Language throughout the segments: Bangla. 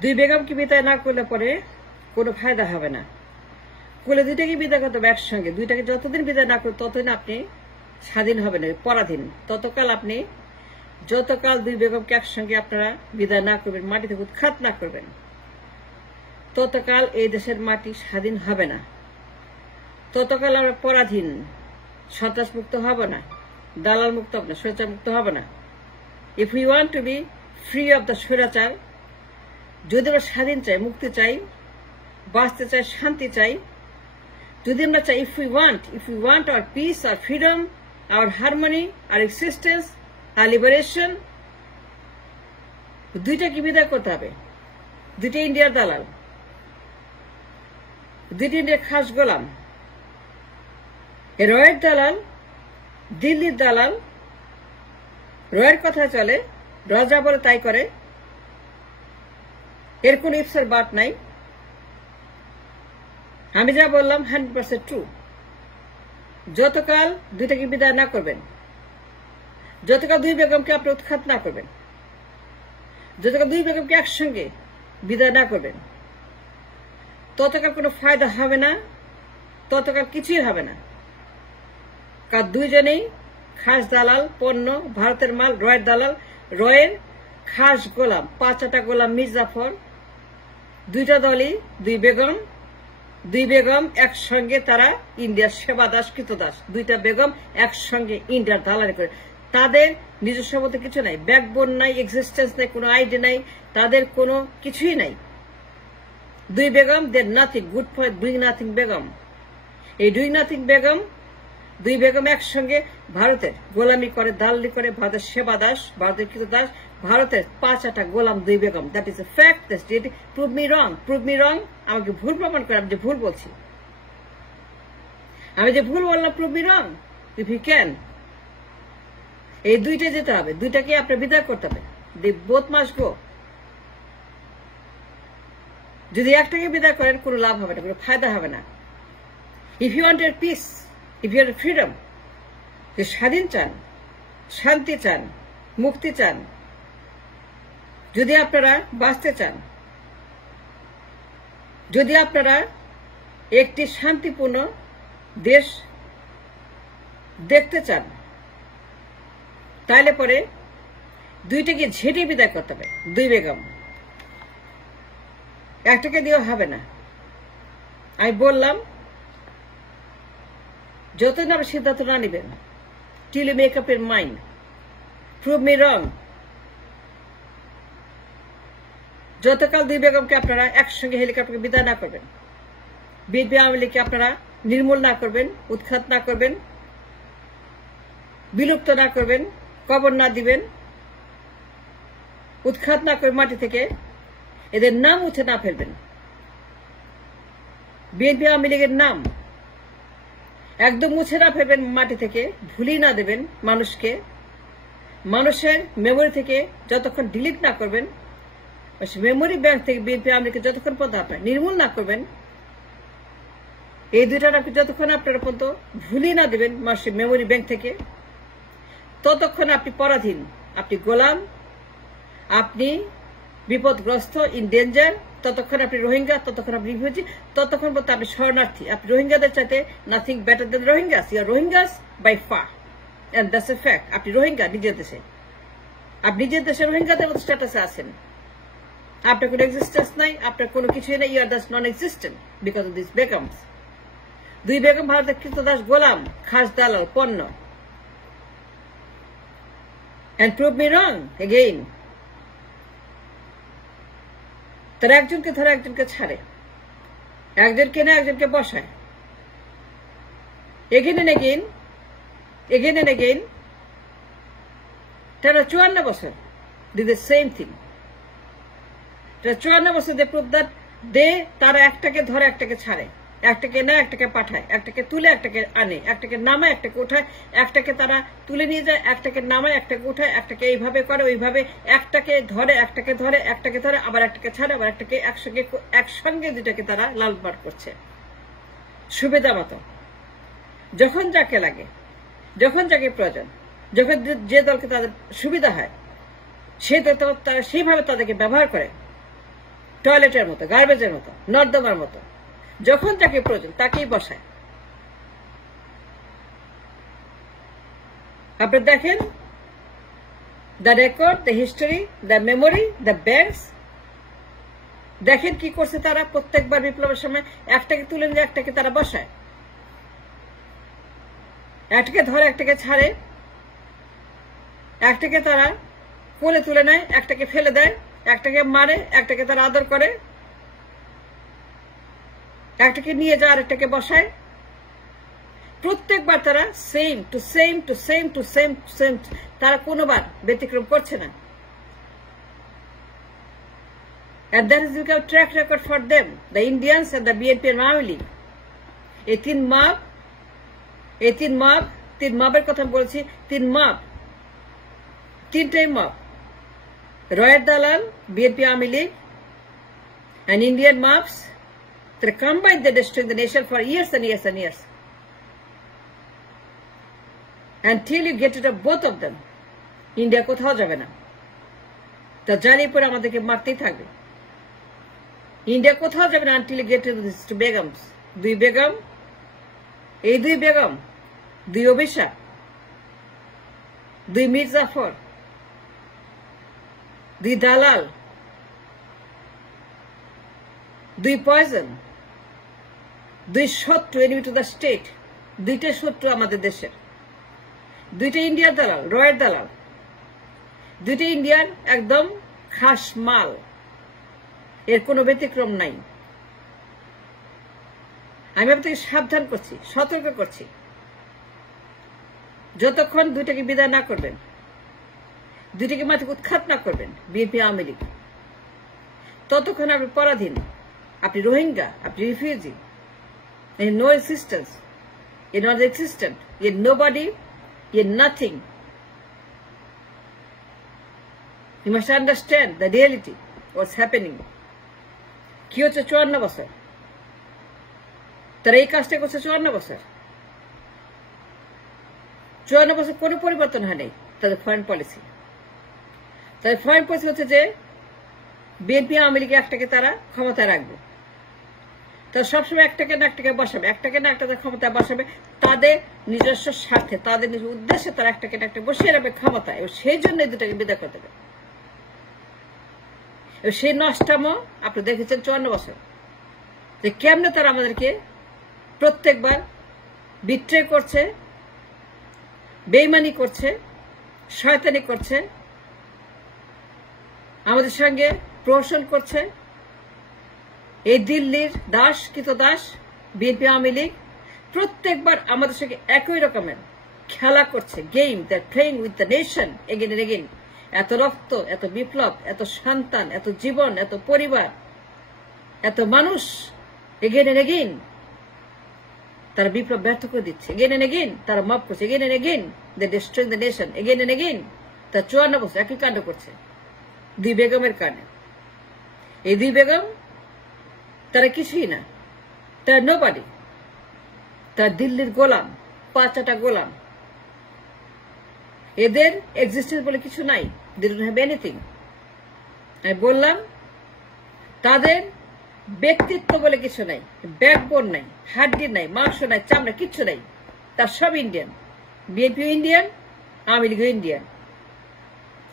দুই বেগমকে বিদায় না করলে পরে কোনো ফায়দা হবে না। কোলে দুইটাকে বিদায় করতে হবে একসঙ্গে। দুইটাকে যতদিন বিদায় না করবে ততদিন আপনি স্বাধীন হবেন, পরাধীন। যতকাল দুই বেগমকে একসঙ্গে আপনারা বিদায় না করবেন, মাটি থেকে উৎখাত না করবেন, ততকাল এই দেশের মাটি স্বাধীন হবে না। ততকাল আমরা পরাধীন, সন্ত্রাস মুক্ত হব না, দালাল মুক্ত হবে না, স্বৈরাচার মুক্ত হবে না। If we want to be free of the স্বৈরাচার, যদি আমরা স্বাধীন চাই, মুক্তি চাই, বাঁচতে চাই, শান্তি চাই, যদি আমরা চাই, if we want our peace, our freedom, our harmony, our existence, our liberation, দুইটাকে বিদায় করতে হবে। দুইটা ইন্ডিয়ার দালাল, দুইটা ইন্ডিয়ার খাস গোলাম, রয়ের দালাল, দিল্লির দালাল, রয়ের কথা চলে, রাজা বলে তাই করে, এর কোন ইফসার বাট নাই। আমি যা বললাম 100% ট্রু। যতকাল দুইটাকে বিদায় না করবেন, যতকাল দুই বেগমকে আপনি উৎখাত না করবেন, যতকাল দুই বেগমকে একসঙ্গে বিদায় না করবেন, ততকাল কোনো ফায়দা হবে না, ততকাল কিছুই হবে না। কারণ দুইজনেই খাস দালাল, পণ্য, ভারতের মাল, রয়ের দালাল, রয়ের খাস গোলাম, 5 গোলাম মির্জাফর। দুইটা দলই দুই বেগম একসঙ্গে তারা ইন্ডিয়ার সেবা দাস, কৃতদাস। দুইটা বেগম একসঙ্গে ইন্ডিয়ার দালালি করে। তাদের নিজস্ব মতো কিছু নাই, ব্যাকবোন নাই, এক্সিস্টেন্স নাই, কোনো আইডি নাই, তাদের কোনো কিছুই নাই। দুই বেগম, they nothing good for doing nothing বেগম। এই ডুইং নাথিং বেগম, দুই বেগম একসঙ্গে ভারতের গোলামি করে, দালালি করে, ভারতের সেবা দাস, ভারতের কৃতদাস, ভারতের 5 গোলাম দুই Begum. That is a fact. Prove me রং। আমাকে ভুল প্রমাণ করে, আমি যে ভুল বলছি, আমি যে ভুল বললাম, prove me wrong if you can. এই দুইটা যেতে হবে, দুইটাকে আপনি বিদায় করতে হবে। The both must go. যদি একটাকে বিদায় করেন কোনো লাভ হবে না, কোনো ফায়দা হবে না। If you want your peace, if you want freedom, যে স্বাধীন চান, শান্তি চান, মুক্তি চান, যদি আপনারা বাঁচতে চান, যদি আপনারা একটি শান্তিপূর্ণ দেশ দেখতে চান, তাহলে পরে দুইটাকে ঝেঁটে বিদায় করতে হবে। দুই বেগম, একটাকে দিয়েও হবে না। আমি বললাম যতদিন আপনি সিদ্ধান্ত না নেবেন, till you make up your mind, prove me wrong, যতকাল দুই বেগমকে আপনারা একসঙ্গে হেলিকপ্টারকে বিদায় না করবেন, বিএনপি আওয়ামী লীগকে আপনারা নির্মূল না করবেন, উৎখাত না করবেন, বিলুপ্ত না করবেন, কবর না দিবেন, উৎখাত না করে মাটি থেকে এদের নাম মুছে না ফেলবেন, বিএনপি আওয়ামী লীগের নাম একদম মুছে না ফেলবেন মাটি থেকে, ভুলিয়ে না দেবেন মানুষকে, মানুষের মেমোরি থেকে যতক্ষণ ডিলিট না করবেন, মেমোরি ব্যাংক থেকে বিএনপি আওয়ামী লীগকে যতক্ষণ পর্যন্ত আপনার নির্মূল না করবেন, এই দুইটার আপনি যতক্ষণ আপনারা পর্যন্ত ভুলিয়ে না দেবেন মানুষের মেমোরি ব্যাংক থেকে, ততক্ষণ আপনি পরাধীন, আপনি গোলাম, আপনি বিপদগ্রস্ত, ইন ডেঞ্জার। ততক্ষণ আপনি রোহিঙ্গা, ততক্ষণ আপনি রিফিউজি, ততক্ষণ পর্যন্ত আপনি শরণার্থী। আপনি রোহিঙ্গাদের চাইতে nothing better than Rohingyas. You are Rohingyas by far, and that's a fact. আপনি রোহিঙ্গা নিজের দেশে, আপনি নিজের দেশে রোহিঙ্গাদের মতো স্ট্যাটাসে আছেন। আপনার কোনো এক্সিস্টেন্স নাই, আপনার কোনো কিছুই নেই। You are just non existent because of this begums. দুই বেগম ভারতের কৃতদাস, গোলাম, খাস দালাল, পণ্য। And prove me wrong again. তারা একজনকে ধরে একজনকে ছাড়ে, একজনকে না একজনকে বসায়, again and again. তারা 54 বছর did the same thing. তারা 54 বছর they prove that তারা একটাকে ধরে একটাকে ছাড়ে, একটাকে না একটাকে পাঠায়, একটাকে তুলে একটাকে আনে, একটাকে নামায় একটাকে উঠায়, একটাকে তারা তুলে নিয়ে যায়, একটাকে নামায় একটাকে উঠায়, একটাকে এইভাবে করে, ওইভাবে একটাকে ধরে একটাকে ধরে, একটাকে ধরে আবার একটাকে ছাড়ে, আবার একটাকে একসঙ্গে দুটাকে তারা লালবার করছে সুবিধা মতো, যখন যাকে লাগে, যখন যাকে প্রয়োজন, যখন যে দলকে তাদের সুবিধা হয়, সেই দল তারা সেইভাবে তাদেরকে ব্যবহার করে। টয়লেটের মতো, গার্বেজের মতো, নর্দমার মতো। যখন তাকে প্রয়োজন তাকেই বসায়। আপনি দেখেন the record, the history, the memory, the banks, দেখেন কি করছে তারা। প্রত্যেকবার বিপ্লবের সময় একটাকে তুলে নিয়ে একটাকে তারা বসায়, একটাকে ধরে একটাকে ছাড়ে, একটাকে তারা কোলে তুলে নেয়, একটাকে ফেলে দেয়, একটাকে মারে, একটাকে তারা আদর করে, একটাকে নিয়ে যায় আরেকটাকে বসায়। প্রত্যেকবার তারা same to same to same to same same, তারা কোনোবার ব্যতিক্রম করছে না। And that is become track record for them, the Indians and the BNP and Awami League. এই তিন মাপের কথা বলছি, তিনটাই মাপ, রয়ের দালাল, BNP Awami League and Indian maps, they combined the destroying the nation for years and years and years. Until you get rid of both of them, India কোথাও যাবে না। তা জ্বালিয়ে পরে আমাদেরকে মারতেই থাকবে। ইন্ডিয়া কোথাও যাবে না until you get rid of these two Begum's. দুই বেগম, এই দুই বেগম, দুই অভিশাপ, দুই মীর জাফর, দুই দালাল, দুই পয়জন, দুই শত্রু, এনিমি টু দ্য স্টেট। দুইটা শত্রু আমাদের দেশের, দুইটা ইন্ডিয়ার দালাল, রয়ের দালাল, দুইটা ইন্ডিয়ার একদম খাস মাল, এর কোনো ব্যতিক্রম নাই। আমি আপনাকে সাবধান করছি, সতর্ক করছি, যতক্ষণ দুইটাকে বিদায় না করবেন, দুইটাকে মাথায় উৎখাত না করবেন বিএনপি আওয়ামী লীগ, ততক্ষণ আপনি পরাধীন, আপনি রোহিঙ্গা, আপনি refugee, no existence, you're not existent, you're nobody, you're nothing. You must understand the reality, what's happening. কি হচ্ছে 54 বছর, তারা এই কাজটা করছে 54 বছর। 54 বছর কোনো পরিবর্তন হয় নাই তাদের ফরেন পলিসি। তাদের ফরেন পলিসি হচ্ছে যে বিএনপি আওয়ামী লীগ একটাকে তারা ক্ষমতায় রাখবে, তারা সবসময় একটাকে না একটাকে বসাবে, একটাকে না একটাকে ক্ষমতায় বসাবে, তাদের নিজস্ব স্বার্থে, তাদের নিজ উদ্দেশ্যে তারা একটাকে না একটা বসিয়ে রাখবে ক্ষমতায়, এবং সেই জন্য দুটাকে বিদায় করে দেবে। সেই নষ্টামো আপনি দেখেছেন 54 বছর, যে কেমনে তারা আমাদেরকে প্রত্যেকবার বিট্রে করছে, বেইমানি করছে, শয়তানি করছে, আমাদের সঙ্গে প্রহসন করছে। এই দিল্লির দাস কৃতদাস বিএনপি আওয়ামী লীগ প্রত্যেকবার আমাদের সঙ্গে একই রকমের খেলা করছে, game, they are playing with the nation again and again. এত রক্ত, এত বিপ্লব, এত সন্তান, এত জীবন, এত পরিবার, এত মানুষ, এগেন এন্ড এগেন তারা বিপ্লব ব্যর্থ করে দিচ্ছে, এগেন এন্ড এগেন তারা মব করছে, again and again they destroying the nation, again and again. তারা 54 বছর একই কাণ্ড করছে দুই বেগমের কারণে। এই দুই বেগম তারা কিছুই না, তারা নোবডি, তারা দিল্লির গোলাম, পাঁচাটা গোলাম। এদের এক্সিস্টেন্স বলে কিছু নাই, দে ডোন্ট হ্যাভ এনিথিং। আমি বললাম তাদের ব্যক্তিত্ব বলে কিছু নাই, ব্যাকবোন নাই, হাড্ডি নাই, মাংস নাই, চামড়া কিচ্ছু নাই, তার সব Indian. BNP Indian, Awami League Indian,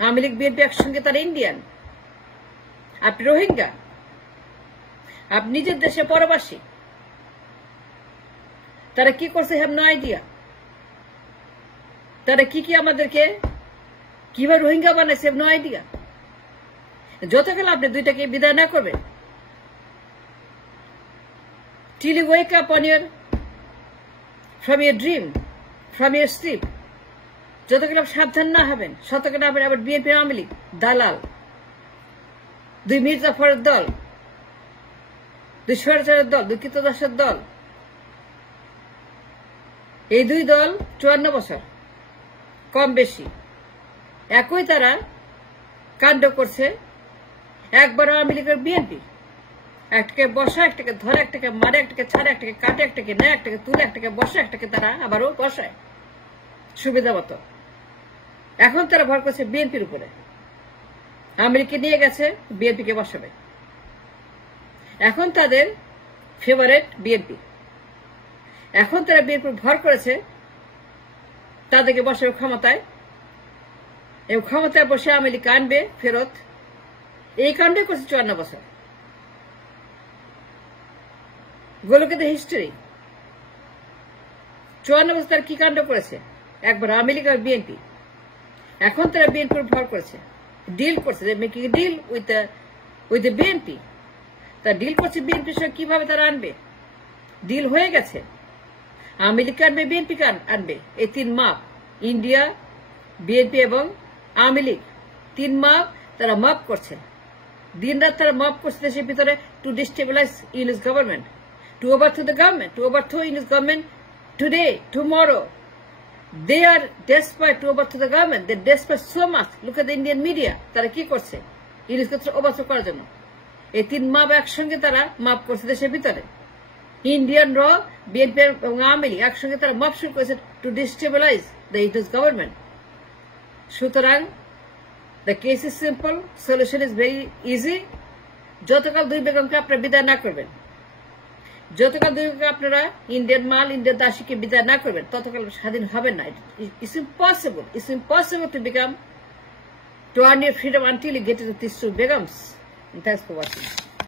Awami League BNP একসঙ্গে তারা ইন্ডিয়ান। আপনি রোহিঙ্গা, আপনি নিজের দেশে পরবাসী। তারা কি করছে হ্যাভ নো আইডিয়া। তারা কি কি আমাদেরকে কিভাবে রোহিঙ্গা বানাইছে হ্যাভ নো আইডিয়া। যত গেলে আপনি দুইটাকে বিদায় না করবেন, till you wake up from your dream, from your sleep, যত গেলে সাবধান না হবেন, শতকে না হবেন আবার বিএনপি আওয়ামী লীগ দালাল, দুই মীর জাফরের দল, দুই স্বৈরাচারের দল, দুই কৃতদাসের দল। এই দুই দল 54 বছর কম বেশি একই তারা কাণ্ড করছে। একবার আওয়ামী লীগের বিএনপি একটাকে বসা, একটাকে ধরে, একটাকে মারে, একটাকে ছাড়ে, একটাকে কাটে, একটাকে নেয়, একটাকে তুলে, একটাকে বসে, একটাকে তারা আবারও বসায় সুবিধা মতো। এখন তারা ভর করছে বিএনপির উপরে, আওয়ামী লীগকে নিয়ে গেছে বিএনপিকে বসাবে। এখন তাদের ফেভারিট বিএনপি। এখন তারা বিএনপি ভর করেছে তাদেরকে বসাবে ক্ষমতায়, এবং ক্ষমতায় বসে আওয়ামী লীগ আনবে ফেরত। এই কাণ্ডই করছে 54 বছর। গোলকের হিস্ট্রি 54 বছর তারা কি কাণ্ড করেছে, একবার আওয়ামী লীগ আর বিএনপি। এখন তারা বিএনপির ভর করেছে, ডিল করছে, making deal with the BNP. তা ডিল করছে বিএনপির সঙ্গে কিভাবে তারা আনবে, ডিল হয়ে গেছে। আওয়ামী লীগ আনবে, বিএনপি আনবে, এই 3 মাপ, ইন্ডিয়া, বিএনপি এবং আওয়ামী লীগ 3 মাপ তারা মাপ করছে। দিন রাত তারা মাপ করছে দেশের ভিতরে to destabilise Yunus government, to overthrow the government, to overthrow Yunus government today, tomorrow. They are desperate to overthrow the government. They are desperate so much. Look at the Indian media. তারা কি করছে ইউনিসকে ওভারথ্রো করার জন্য। এই 3 মাপ একসঙ্গে তারা মাপ করছে দেশের ভিতরে। ইন্ডিয়ান র, বিএনপি এবং আওয়ামী লীগ একসঙ্গে তারা মাপ শুরু করেছে to destabilise the Yunus government. সুতরাং the case is simple, solution is very easy. যতকাল 2 বেগমকে আপনারা বিদায় না করবেন, যতকাল 2 বেগমকে আপনারা ইন্ডিয়ান মাল, ইন্ডিয়ান দাসীকে বিদায় না করবেন, ততকাল স্বাধীন হবেন না। It's impossible, it's impossible to earn your freedom until you get these 2 Begums. And thanks for watching.